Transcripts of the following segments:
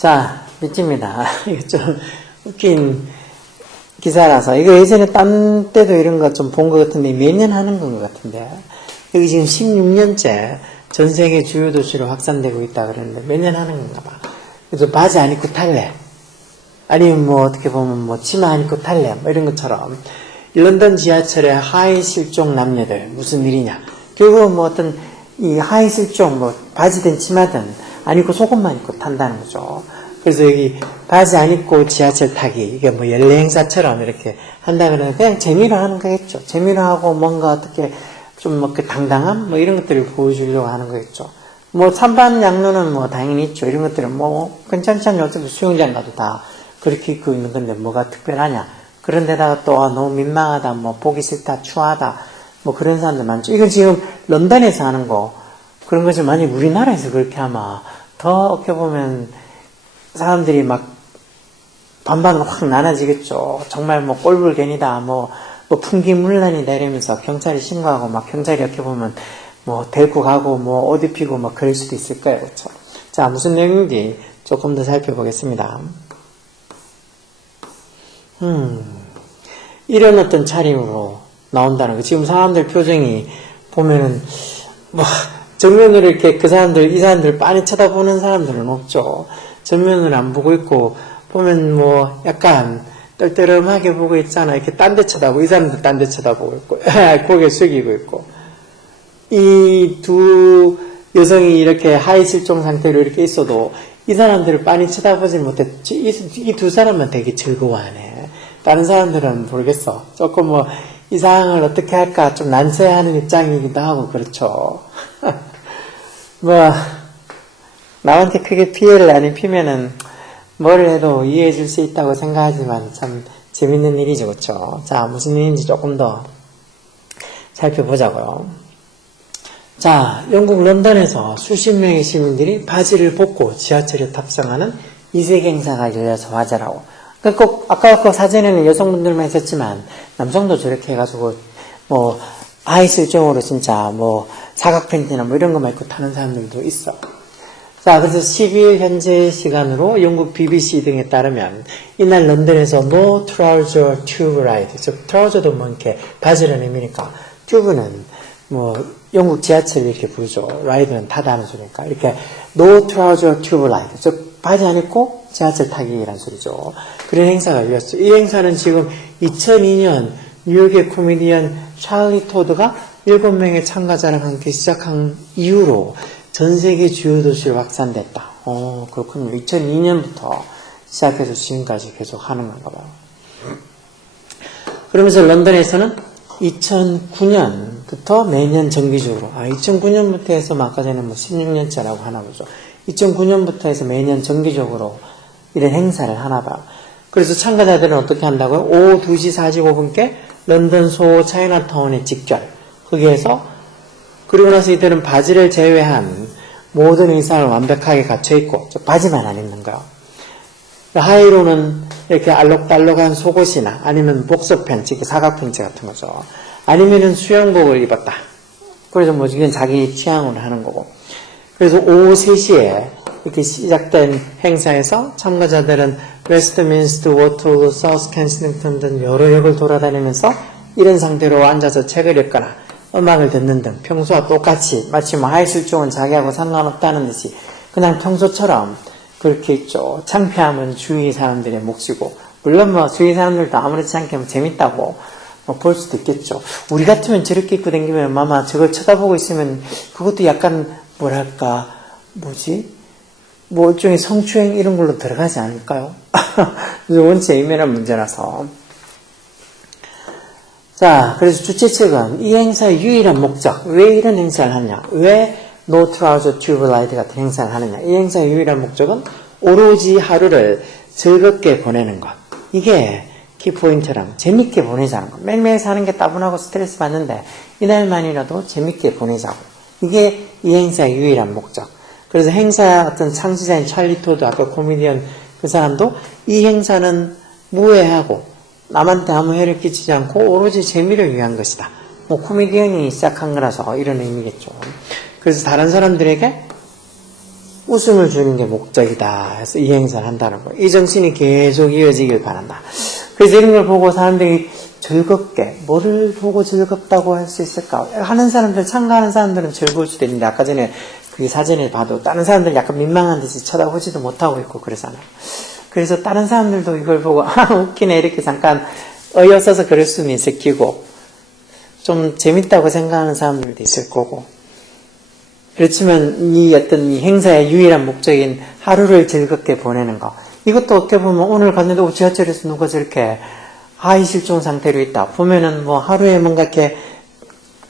자, 밑입니다. 이거 좀 웃긴 기사라서. 이거 예전에 딴 때도 이런 거 좀 본 것 같은데, 매년 하는 건 것 같은데. 여기 지금 16년째 전 세계 주요 도시로 확산되고 있다 그러는데, 매년 하는 건가 봐. 그래서 바지 안 입고 탈래. 아니면 뭐 어떻게 보면 뭐 치마 안 입고 탈래. 뭐 이런 것처럼. 런던 지하철에 하이 실종 남녀들. 무슨 일이냐. 결국은 뭐 어떤 이 하이 실종, 뭐 바지든 치마든 안 입고 속옷만 입고 탄다는 거죠. 그래서 여기 바지 안 입고 지하철 타기, 이게 뭐 연례 행사처럼 이렇게 한다 그러면 그냥 재미로 하는 거겠죠. 재미로 하고 뭔가 어떻게 좀 뭐 그 당당함? 뭐 이런 것들을 보여주려고 하는 거겠죠. 뭐 찬반 양로는 뭐 당연히 있죠. 이런 것들은 뭐 괜찮잖아요. 어차피 수영장 가도 다 그렇게 입고 있는 건데 뭐가 특별하냐. 그런데다가 또 너무 민망하다, 뭐 보기 싫다, 추하다, 뭐 그런 사람들 많죠. 이건 지금 런던에서 하는 거. 그런 것을 만약 우리나라에서 그렇게 하면 더 어떻게 보면 사람들이 막 반반으로 확 나눠지겠죠. 정말 뭐 꼴불견이다, 뭐 풍기문란이다 이러면서 경찰에 신고하고 막 경찰이 어떻게 보면 뭐 데리고 가고 뭐 옷 입히고 막 그럴 수도 있을 거예요. 그렇죠? 자, 무슨 내용인지 조금 더 살펴보겠습니다. 이런 어떤 차림으로 나온다는 거. 지금 사람들 표정이 보면은 뭐 정면으로 이렇게 이 사람들 빤히 쳐다보는 사람들은 없죠. 정면을 안 보고 있고, 보면 뭐 약간 떨떠름하게 보고 있잖아. 이렇게 딴 데 쳐다보고, 이 사람도 딴 데 쳐다보고 있고, 고개 숙이고 있고. 이 두 여성이 이렇게 하이 실종 상태로 이렇게 있어도 이 사람들을 빤히 쳐다보지 못했지. 이 두 사람은 되게 즐거워하네. 다른 사람들은 모르겠어. 조금 뭐 이 상황을 어떻게 할까 좀 난처해하는 입장이기도 하고 그렇죠. 뭐 남한테 크게 피해를 안 입히면은 뭘 해도 이해해 줄 수 있다고 생각하지만 참 재밌는 일이죠. 그렇죠? 자, 무슨 일인지 조금 더 살펴보자고요. 자, 영국 런던에서 수십 명의 시민들이 바지를 벗고 지하철에 탑승하는 이색 행사가 열려서 화제라고. 꼭 아까 그 사진에는 여성분들만 있었지만 남성도 저렇게 해가지고 뭐 하이 실종으로 진짜 뭐 사각 팬티나 뭐 이런 거만 입고 타는 사람들도 있어. 자, 그래서 12일 현재 시간으로 영국 BBC 등에 따르면 이날 런던에서 No Trouser Tube Ride, 즉 트라우저도 뭐 이렇게 바지라는 의미니까 튜브는 뭐 영국 지하철 이렇게 부르죠. 라이드는 타다는 소리니까 이렇게 No Trouser Tube Ride, 즉 바지 안 입고 지하철 타기라는 소리죠. 그런 행사가 열렸어요. 이 행사는 지금 2002년 뉴욕의 코미디언 찰리 토드가 7명의 참가자랑 함께 시작한 이후로 전 세계 주요 도시로 확산됐다. 그렇군요. 2002년부터 시작해서 지금까지 계속 하는 건가 봐요. 그러면서 런던에서는 2009년부터 매년 정기적으로, 2009년부터 해서 아까 전에 뭐 16년째라고 하나 보죠. 2009년부터 해서 매년 정기적으로 이런 행사를 하나 봐요. 그래서 참가자들은 어떻게 한다고요? 오후 2시 45분께 런던 소 차이나타운에 직결. 거기에서 그리고 나서 이들은 바지를 제외한 모든 의상을 완벽하게 갖춰입고 바지만 안 입는 거예요. 하의로는 이렇게 알록달록한 속옷이나 아니면 복서 팬츠, 사각 팬츠 같은 거죠. 아니면은 수영복을 입었다. 그래서 뭐 이건 자기 취향으로 하는 거고. 그래서 오후 3시에 이렇게 시작된 행사에서 참가자들은 웨스트민스터, 워터루, 사우스 켄싱턴 등 여러 역을 돌아다니면서 이런 상태로 앉아서 책을 읽거나 음악을 듣는 등 평소와 똑같이 마치 뭐 하이 실종은 자기하고 상관없다는 듯이 그냥 평소처럼 그렇게 있죠. 창피함은 주위 사람들의 몫이고, 물론 뭐 주위 사람들도 아무렇지 않게 뭐 재밌다고 뭐 볼 수도 있겠죠. 우리 같으면 저렇게 입고 다니면 아마 저걸 쳐다보고 있으면 그것도 약간 뭐랄까 뭐 일종의 성추행 이런 걸로 들어가지 않을까요? 그래서 원체 예민한 문제라서. 자, 그래서 주최 측은 이 행사의 유일한 목적, 왜 이런 행사를 하느냐, 왜 No Trouser Tube Ride 같은 행사를 하느냐, 이 행사의 유일한 목적은 오로지 하루를 즐겁게 보내는 것. 이게 키포인트랑 재밌게 보내자는 것. 매일매일 사는 게 따분하고 스트레스 받는데 이날만이라도 재밌게 보내자고. 이게 이 행사의 유일한 목적. 그래서 행사 어떤 창시자인 찰리 토드, 아까 코미디언 그 사람도 이 행사는 무해하고 남한테 아무 해를 끼치지 않고 오로지 재미를 위한 것이다. 뭐 코미디언이 시작한 거라서 이런 의미겠죠. 그래서 다른 사람들에게 웃음을 주는 게 목적이다 해서 이 행사를 한다는 거예요. 이 정신이 계속 이어지길 바란다. 그래서 이런 걸 보고 사람들이 즐겁게, 뭐를 보고 즐겁다고 할 수 있을까? 하는 사람들, 참가하는 사람들은 즐거울 수도 있는데, 아까 전에 그 사진을 봐도 다른 사람들 약간 민망한 듯이 쳐다보지도 못하고 있고 그러잖아요. 그래서 다른 사람들도 이걸 보고 웃기네 이렇게 잠깐 어이없어서 그럴 수는 있을 끼고 좀 재밌다고 생각하는 사람들도 있을 거고, 그렇지만 이 어떤 이 행사의 유일한 목적인 하루를 즐겁게 보내는 거, 이것도 어떻게 보면 오늘 갔는데 지하철에서 누가 저렇게 하이 실종 상태로 있다 보면은 뭐 하루에 뭔가 이렇게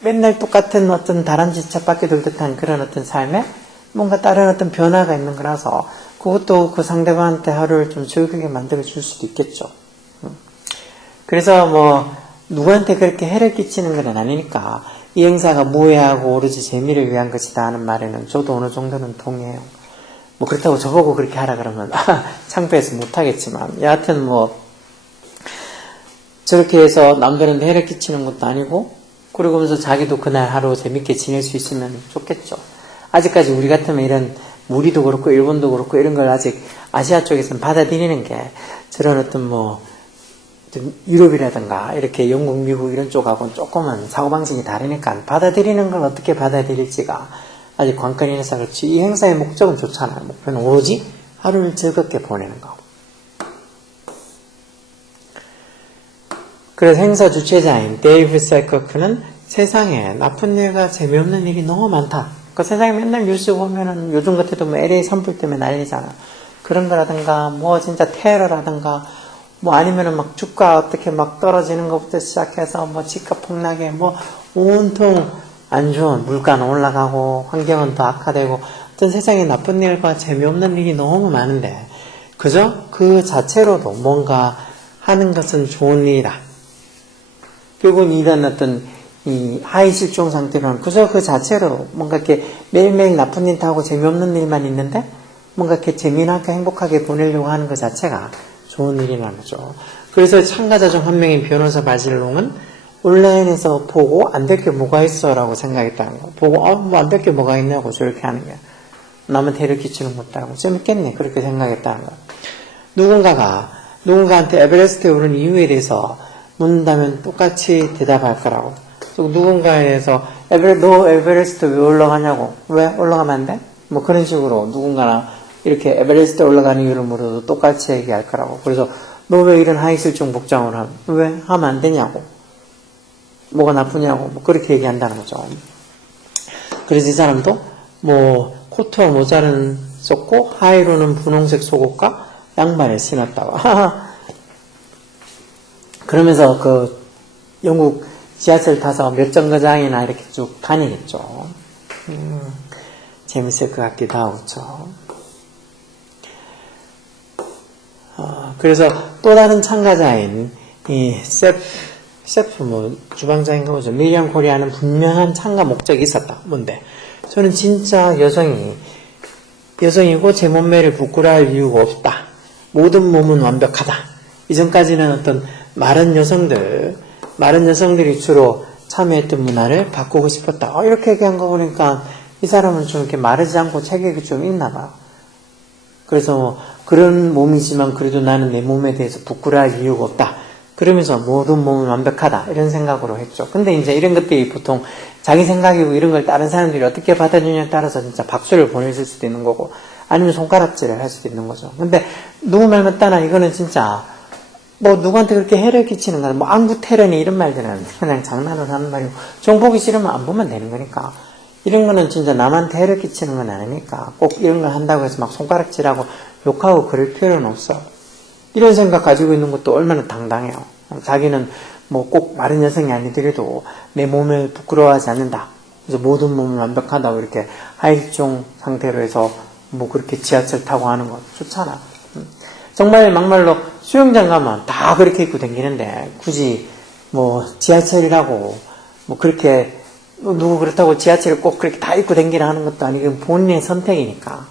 맨날 똑같은 어떤 다람쥐 쳇바퀴 돌듯한 그런 어떤 삶에 뭔가 다른 어떤 변화가 있는 거라서 그것도 그 상대방한테 하루를 좀 즐겁게 만들어 줄 수도 있겠죠. 그래서 뭐 누구한테 그렇게 해를 끼치는 건 아니니까 이 행사가 무해하고 오로지 재미를 위한 것이다 하는 말에는 저도 어느 정도는 동의해요. 뭐 그렇다고 저보고 그렇게 하라 그러면 창피해서 못하겠지만, 여하튼 뭐 저렇게 해서 남들한테 해를 끼치는 것도 아니고, 그러면서 자기도 그날 하루 재밌게 지낼 수 있으면 좋겠죠. 아직까지 우리 같으면 이런 우리도 그렇고 일본도 그렇고 이런 걸 아직 아시아 쪽에서는 받아들이는 게 저런 어떤 뭐 유럽이라든가 이렇게 영국, 미국 이런 쪽하고는 조금은 사고방식이 다르니까 받아들이는 걸 어떻게 받아들일지가 아직 관건이라서 그렇지, 이 행사의 목적은 좋잖아요. 목표는 오로지 하루를 즐겁게 보내는 거. 그래서 행사 주최자인 데이브 셀커크는 세상에 나쁜 일과 재미없는 일이 너무 많다. 그 세상에 맨날 뉴스 보면은 요즘 같아도 뭐 LA 산불 때문에 난리잖아. 그런 거라든가 뭐 진짜 테러라든가 뭐 아니면은 막 주가 어떻게 막 떨어지는 것부터 시작해서 뭐 집값 폭락에 뭐 온통 안 좋은 물가는 올라가고 환경은 더 악화되고 어떤 세상에 나쁜 일과 재미없는 일이 너무 많은데 그저 그 자체로도 뭔가 하는 것은 좋은 일이다. 결국은 이런 어떤 이 하이 실종 상태로는 그저 그 자체로 뭔가 이렇게 매일매일 나쁜 일 하고 재미없는 일만 있는데 뭔가 이렇게 재미나게 행복하게 보내려고 하는 것 자체가 좋은 일이라는 거죠. 그래서 참가자 중 한 명인 변호사 바질롱은 온라인에서 보고 안 될 게 뭐가 있어 라고 생각했다는 거. 보고 뭐 안 될 게 뭐가 있냐고 저렇게 하는 게 남한테 해를 끼치는 것도 아니고 재밌겠네 그렇게 생각했다는 거. 누군가한테 에베레스트에 오른 이유에 대해서 묻는다면 똑같이 대답할 거라고. 누군가에 대해서 너 에베레스트 왜 올라가냐고, 왜 올라가면 안 돼? 뭐 그런 식으로 누군가나 이렇게 에베레스트에 올라가는 이유를 물어도 똑같이 얘기할 거라고. 그래서 너 왜 이런 하이실종 복장을 하면 왜 하면 안 되냐고, 뭐가 나쁘냐고, 뭐 그렇게 얘기한다는 거죠. 그래서 이 사람도 뭐 코트와 모자는 썼고 하의로는 분홍색 속옷과 양말을 신었다고. 그러면서 그 영국 지하철 타서 몇 정거장이나 이렇게 쭉 다니겠죠. 재밌을 것 같기도 하고, 그렇죠. 그래서 또 다른 참가자인 이 세프 뭐 주방장인가 보죠. 미리엄 코리아는 분명한 참가 목적이 있었다. 뭔데? 저는 진짜 여성이고 제 몸매를 부끄러워할 이유가 없다. 모든 몸은 완벽하다. 이전까지는 어떤 마른 여성들이 주로 참여했던 문화를 바꾸고 싶었다. 이렇게 얘기한 거 보니까 이 사람은 좀 이렇게 마르지 않고 체격이 좀 있나 봐요. 그래서 뭐 그런 몸이지만 그래도 나는 내 몸에 대해서 부끄러워할 이유가 없다. 그러면서 모든 몸은 완벽하다. 이런 생각으로 했죠. 근데 이제 이런 것들이 보통 자기 생각이고 이런 걸 다른 사람들이 어떻게 받아주냐에 따라서 진짜 박수를 보내줄 수도 있는 거고 아니면 손가락질을 할 수도 있는 거죠. 근데 누구 말 맞다나 이거는 진짜 뭐 누구한테 그렇게 해를 끼치는 거는 뭐 안구 테러니 이런 말들은 그냥 장난을 하는 말이고 좀 보기 싫으면 안 보면 되는 거니까 이런 거는 진짜 남한테 해를 끼치는 건 아니니까 꼭 이런 걸 한다고 해서 막 손가락질하고 욕하고 그럴 필요는 없어. 이런 생각 가지고 있는 것도 얼마나 당당해요. 자기는 뭐 꼭 마른 여성이 아니더라도 내 몸을 부끄러워하지 않는다. 그래서 모든 몸은 완벽하다고 이렇게 하이종 상태로 해서 뭐 그렇게 지하철 타고 하는 거 좋잖아. 정말 막말로 수영장 가면 다 그렇게 입고 다니는데 굳이 뭐 지하철이라고 뭐 그렇게 누구 그렇다고 지하철을 꼭 그렇게 다 입고 다니라 하는 것도 아니고 본인의 선택이니까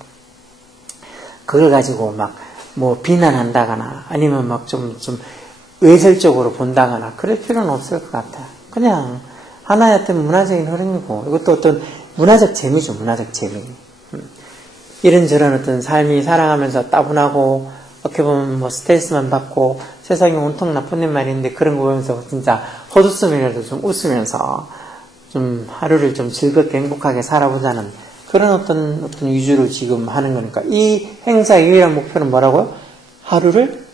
그걸 가지고 막 뭐 비난한다거나 아니면 막 좀 외설적으로 본다거나 그럴 필요는 없을 것 같아. 그냥 하나의 어떤 문화적인 흐름이고 이것도 어떤 문화적 재미죠. 문화적 재미. 이런저런 어떤 삶이 살아가면서 따분하고 어떻게 보면 뭐 스트레스만 받고 세상에 온통 나쁜 일 말이 있는데 그런 거 보면서 진짜 헛웃음이라도 좀 웃으면서 좀 하루를 좀 즐겁게 행복하게 살아보자는 그런 어떤 위주로 지금 하는 거니까 이 행사의 유일한 목표는 뭐라고요? 하루를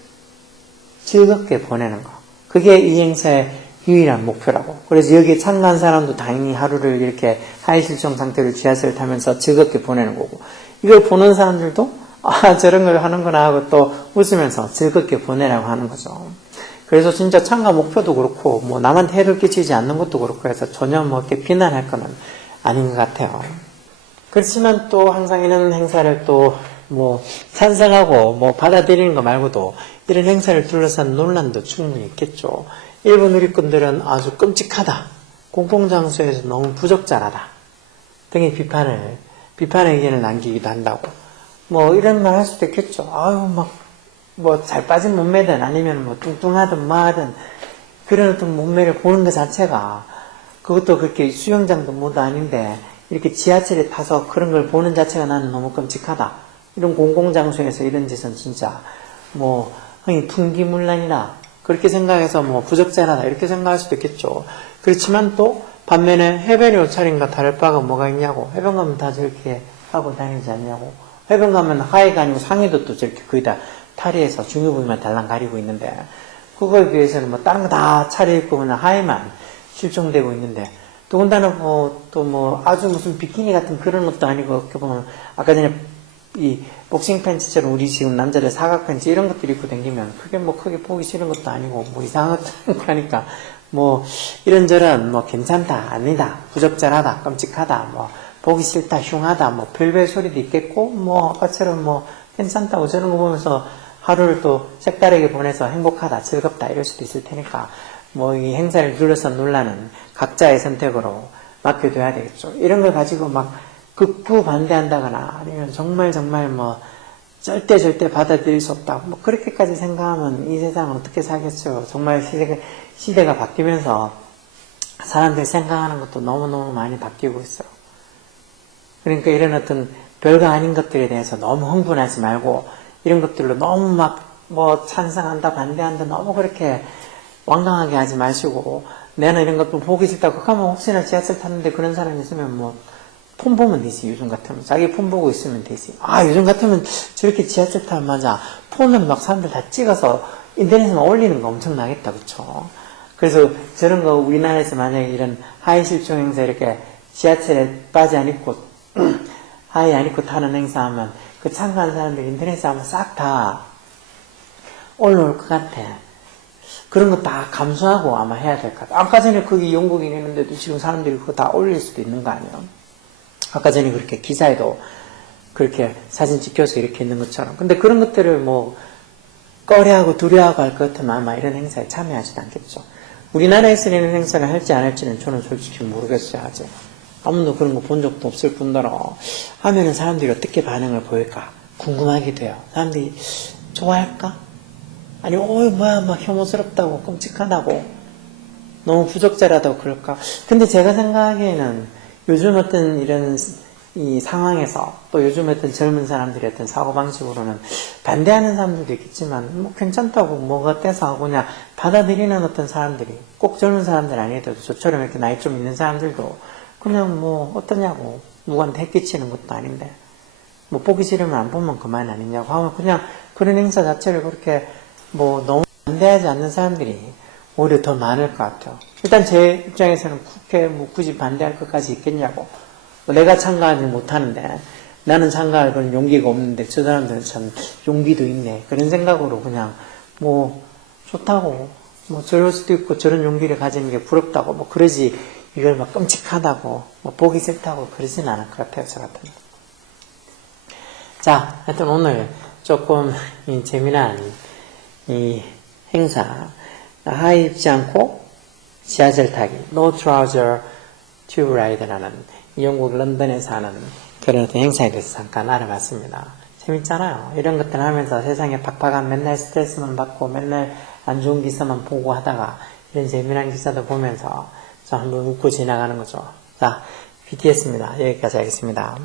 즐겁게 보내는 거. 그게 이 행사의 유일한 목표라고. 그래서 여기에 참가한 사람도 당연히 하루를 이렇게 하이실종 상태로 지하철을 타면서 즐겁게 보내는 거고 이걸 보는 사람들도 아 저런 걸 하는구나 하고 또 웃으면서 즐겁게 보내라고 하는 거죠. 그래서 진짜 참가 목표도 그렇고 뭐 남한테 해를 끼치지 않는 것도 그렇고 해서 전혀 뭐 이렇게 비난할 거는 아닌 것 같아요. 그렇지만 또 항상 이런 행사를 또 뭐 찬성하고 뭐 받아들이는 거 말고도 이런 행사를 둘러싼 논란도 충분히 있겠죠. 일부 누리꾼들은 아주 끔찍하다. 공공장소에서 너무 부적절하다. 등의 비판의 의견을 남기기도 한다고. 뭐 이런 말 할 수도 있겠죠. 아유 뭐 잘 빠진 몸매든 아니면 뭐 뚱뚱하든 뭐하든 그런 어떤 몸매를 보는 것 자체가 그것도 그렇게 수영장도 뭐도 아닌데 이렇게 지하철에 타서 그런 걸 보는 자체가 나는 너무 끔찍하다. 이런 공공장소에서 이런 짓은 진짜 뭐 풍기문란이다. 그렇게 생각해서 뭐 부적절하다 이렇게 생각할 수도 있겠죠. 그렇지만 또 반면에 해변의 옷차림과 다를 바가 뭐가 있냐고. 해변 가면 다 저렇게 하고 다니지 않냐고. 해변 가면 하의가 아니고 상의도 또 저렇게 거의 다 탈의해서 중요 부위만 달랑 가리고 있는데 그거에 비해서는 뭐 다른 거 다 차려입고 그냥 하의만 실종되고 있는데 더군다나 또 아주 무슨 비키니 같은 그런 옷도 아니고 이렇게 보면 아까 전에 이 복싱 팬츠처럼 우리 지금 남자들 사각 팬츠 이런 것들 입고 다니면 그게 뭐 크게 보기 싫은 것도 아니고 뭐 이상한 것도 하니까 뭐 이런저런 뭐 괜찮다 아니다 부적절하다 끔찍하다 뭐 보기 싫다 흉하다 뭐 별별 소리도 있겠고 뭐 아까처럼 뭐 괜찮다고 저런 거 보면서 하루를 또 색다르게 보내서 행복하다 즐겁다 이럴 수도 있을 테니까 뭐 이 행사를 둘러싼 논란은 각자의 선택으로 맡겨둬야 되겠죠. 이런 걸 가지고 막 극구 반대한다거나 아니면 정말 뭐 절대 받아들일 수 없다. 뭐 그렇게까지 생각하면 이 세상은 어떻게 살겠어요. 정말 시대가 바뀌면서 사람들 생각하는 것도 너무너무 많이 바뀌고 있어요. 그러니까 이런 어떤 별거 아닌 것들에 대해서 너무 흥분하지 말고 이런 것들로 너무 막 뭐 찬성한다 반대한다 너무 그렇게 완강하게 하지 마시고 내가 이런 것도 보기 싫다고 하면 혹시나 지하철 탔는데 그런 사람이 있으면 뭐 폰 보면 되지. 요즘 같으면 자기 폰 보고 있으면 되지. 요즘 같으면 저렇게 지하철 타면 맞아 폰을 막 사람들 다 찍어서 인터넷에만 올리는 거 엄청나겠다. 그쵸? 그래서 저런 거 우리나라에서 만약에 이런 하이 실종 행사 이렇게 지하철에 바지 안 입고 하이 안 입고 타는 행사하면 그 참가한 사람들 인터넷에 하면 싹 다 올라올 것 같아. 그런 거 다 감수하고 아마 해야 될 것 같아. 아까 전에 거기 영국인 있는데도 지금 사람들이 그거 다 올릴 수도 있는 거 아니에요? 아까 전에 그렇게 기사에도 그렇게 사진 찍혀서 이렇게 있는 것처럼. 근데 그런 것들을 뭐 꺼려하고 두려워하고 할 것 같으면 아마 이런 행사에 참여하지도 않겠죠. 우리나라에서는 이런 행사를 할지 안 할지는 저는 솔직히 모르겠어요. 아직. 아무도 그런 거 본 적도 없을 뿐더러 하면은 사람들이 어떻게 반응을 보일까 궁금하게 돼요. 사람들이 좋아할까? 아니 뭐야 막 혐오스럽다고 끔찍하다고 너무 부적절하다고 그럴까? 근데 제가 생각하기에는 요즘 어떤 이런 이 상황에서 또 요즘 어떤 젊은 사람들의 어떤 사고방식으로는 반대하는 사람들도 있겠지만 뭐 괜찮다고 뭐가 떼서 하고 그냥 받아들이는 어떤 사람들이 꼭 젊은 사람들 아니더라도 저처럼 이렇게 나이 좀 있는 사람들도 그냥 뭐 어떠냐고 누구한테 해끼치는 것도 아닌데 뭐 보기 싫으면 안 보면 그만 아니냐고 하면 그냥 그런 행사 자체를 그렇게 뭐 너무 반대하지 않는 사람들이 오히려 더 많을 것 같아요. 일단 제 입장에서는 그렇게 뭐 굳이 반대할 것까지 있겠냐고. 내가 참가하지 못하는데 나는 참가할 그런 용기가 없는데 저 사람들은 참 용기도 있네. 그런 생각으로 그냥 뭐 좋다고 뭐 저럴 수도 있고 저런 용기를 가지는 게 부럽다고 뭐 그러지 이걸 막 끔찍하다고 뭐 보기 싫다고 그러진 않을 것 같아요. 저 같으면. 자, 하여튼 오늘 조금 재미난 이 행사 하의 입지 않고 지하철 타기 No Trouser Tube Ride라는 영국 런던에서 하는 그런 행사에 대해서 잠깐 알아봤습니다. 재밌잖아요. 이런 것들 하면서 세상에 팍팍한 맨날 스트레스만 받고 맨날 안 좋은 기사만 보고 하다가 이런 재미난 기사도 보면서 좀 한번 웃고 지나가는 거죠. 자, BTS입니다. 여기까지 하겠습니다.